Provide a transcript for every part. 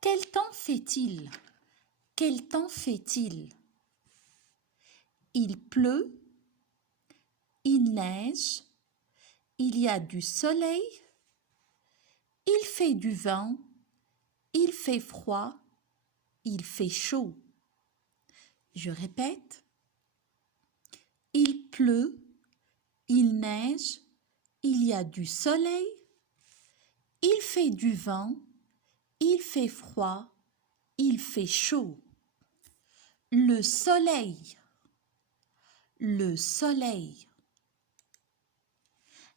Quel temps fait-il? Quel temps fait-il? Il pleut, il neige, il y a du soleil, il fait du vent, il fait froid, il fait chaud. Je répète. Il pleut, il neige, il y a du soleil, il fait du vent, il fait froid, il fait chaud. Le soleil, le soleil.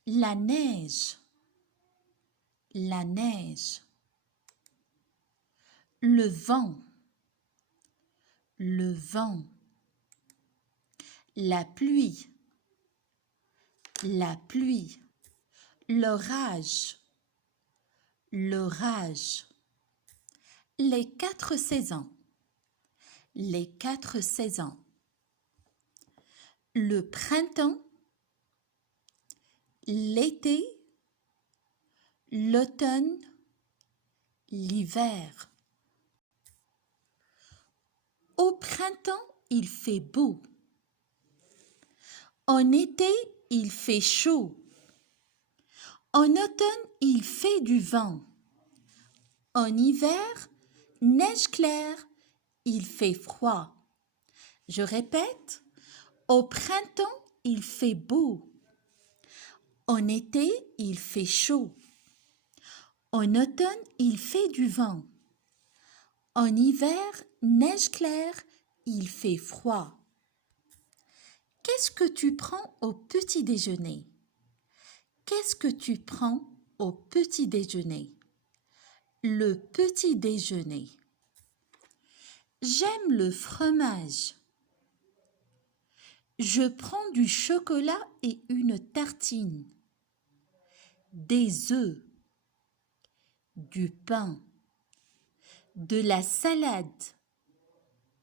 La neige, la neige. Le vent, le vent. La pluie, la pluie. L'orage, l'orage. Les 4 saisons, les 4 saisons. Le printemps, l'été, l'automne, l'hiver. Au printemps, il fait beau. En été, il fait chaud. En automne, il fait du vent. En hiver, neige claire, il fait froid. Je répète, au printemps, il fait beau. En été, il fait chaud. En automne, il fait du vent. En hiver, neige claire, il fait froid. Qu'est-ce que tu prends au petit déjeuner? Qu'est-ce que tu prends au petit déjeuner? Le petit déjeuner. J'aime le fromage. Je prends du chocolat et une tartine, des œufs, du pain, de la salade,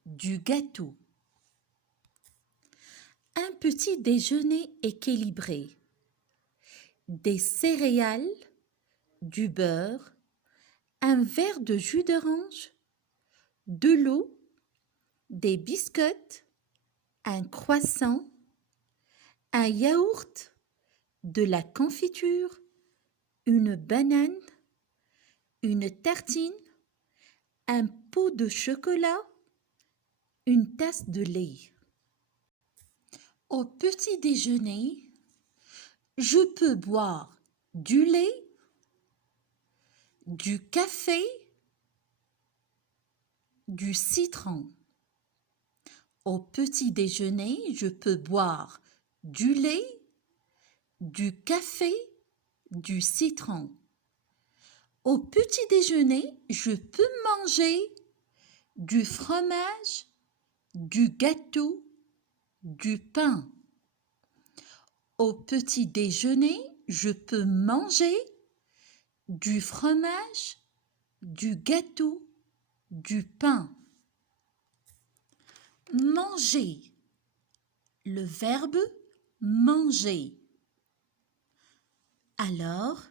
du gâteau. Un petit déjeuner équilibré. Des céréales, du beurre, un verre de jus d'orange, de l'eau, des biscottes, un croissant, un yaourt, de la confiture, une banane, une tartine, un pot de chocolat, une tasse de lait. Au petit déjeuner, je peux boire du lait, du café, du citron. Au petit déjeuner, je peux boire du lait, du café, du citron. Au petit déjeuner, je peux manger du fromage, du gâteau, du pain. Au petit déjeuner, je peux manger du fromage, du gâteau, du pain. Manger. Le verbe manger. Alors,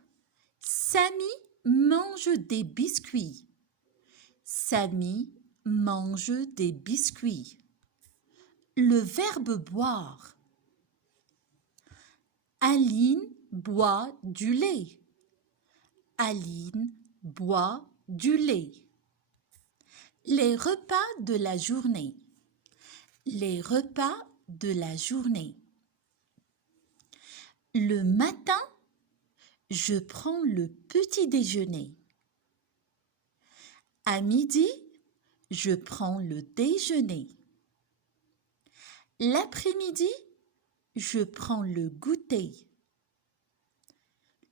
Samy mange des biscuits. Samy mange des biscuits. Le verbe boire. Aline boit du lait. Aline boit du lait. Les repas de la journée. Les repas de la journée. Le matin, je prends le petit déjeuner. À midi, je prends le déjeuner. L'après-midi, je prends le goûter.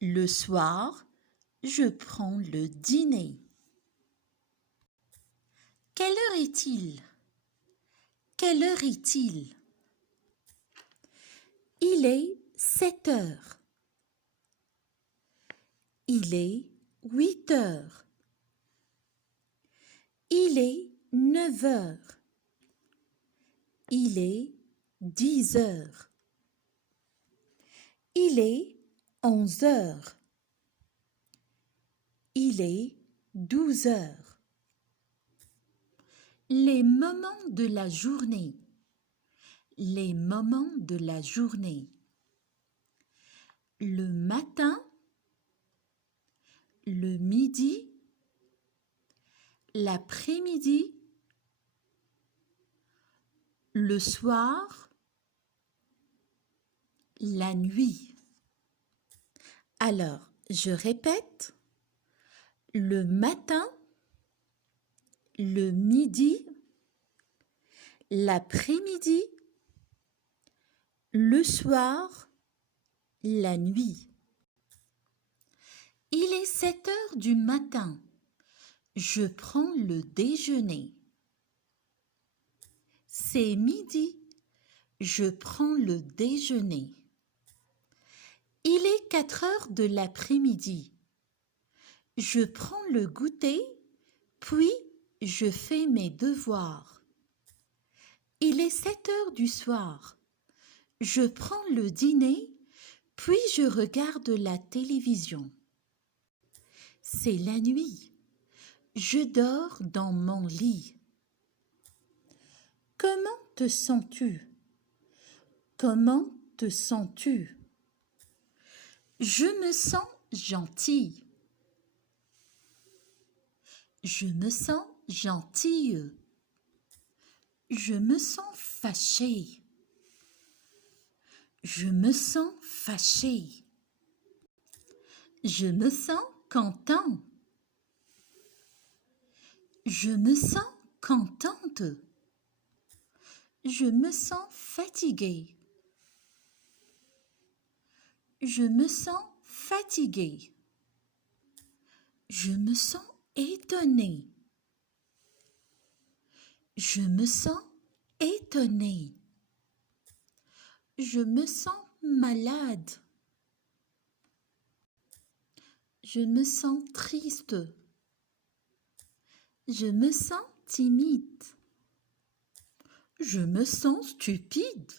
Le soir, je prends le dîner. Quelle heure est-il? Quelle heure est-il? Il est 7 heures. Il est 8 heures. Il est 9 heures. Il est 10 heures. Il est 11 heures. Il est 12 heures. Les moments de la journée. Les moments de la journée. Le matin, le midi, l'après-midi, le soir, la nuit. Alors, je répète, le matin, le midi, l'après-midi, le soir, la nuit. Il est 7 heures du matin. Je prends le déjeuner. C'est midi. Je prends le déjeuner. Il est 4 heures de l'après-midi. Je prends le goûter, puis je fais mes devoirs. Il est 7 heures du soir. Je prends le dîner, puis je regarde la télévision. C'est la nuit. Je dors dans mon lit. Comment te sens-tu? Comment te sens-tu? Je me sens gentille. Je me sens gentille. Je me sens fâchée. Je me sens fâchée. Je me sens content. Je me sens contente. Je me sens fatiguée. Je me sens fatiguée. Je me sens étonnée. Je me sens étonnée. Je me sens malade. Je me sens triste. Je me sens timide. Je me sens stupide.